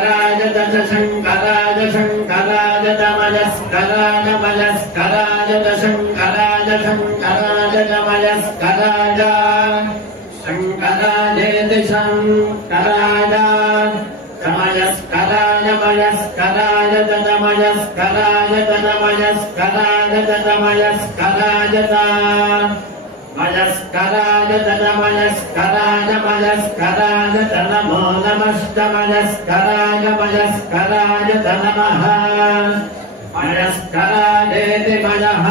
मयस्कराय दशशङ्कराय शङ्कराय दमयस्कराय मयस्कराय दशङ्कराय शङ्कराय दमयस्कराय शङ्करायेति शङ्कराय तमयस्कराय मयस्कराय तदमयस्कराय तदमयस्कराय तदमयस्कराय मयस्कराय तदमयस्कराय मयस्कराय तनमो नमस्तमयस्कराय मयस्कराय तनमः मयस्करायेति मयः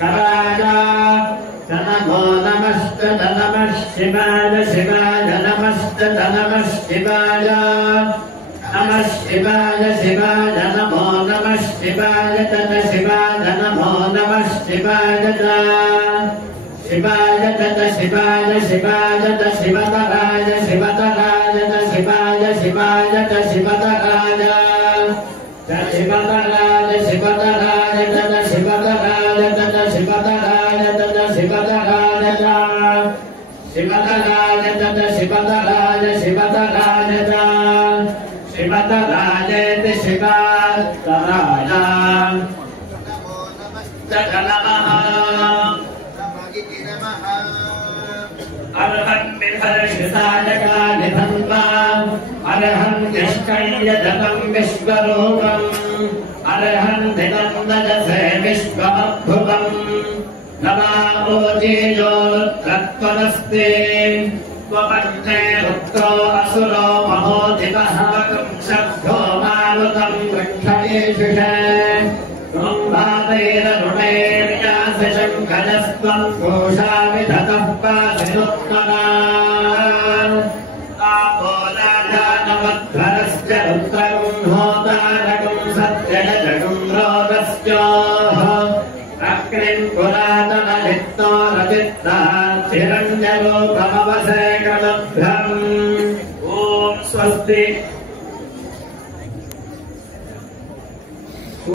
कराय तनमो नमस्त नमः शिवाय शिवाय नमस्त नमः शिवाय नमः शिवाय शिवाय नमो नमः शिवाय तत शिवाय नमो नमः शिवाय शिवाय तत शिवाय शिवाय त शिवतराय शिवतराय त शिवाय शिवाय त शिवतराय त शिवतराय शिवतराय तत शिवतराय तत शिवतराय तत शिवतराय शिवतराय तत शिवतराय शिवतराय शिवतरायेति शिवतराय नमः अर्हन् विभर्षितायकानिधन्वा अर्हन् निष्कण्यजनं विश्वरूपम् अर्हन् निनन्दजसे विश्वमद्भुतम् नमावोजीयोत्रत्वमस्ति त्वपञ्चे रुक्तो असुरो महोदिवः शब्दो मारुतं वृक्षयेषुषे शङ्करस्त्वं घोषाविधतः पासिरुत्तमा आपोलाजानमध्वरस्य रुद्रगुं होतारगुं सत्यजगुं रोगस्योः अग्निं पुरातनलिप्तो रचित्तात् हिरण्यरूपमवसे क्रमभ्रम् ॐ स्वस्ति।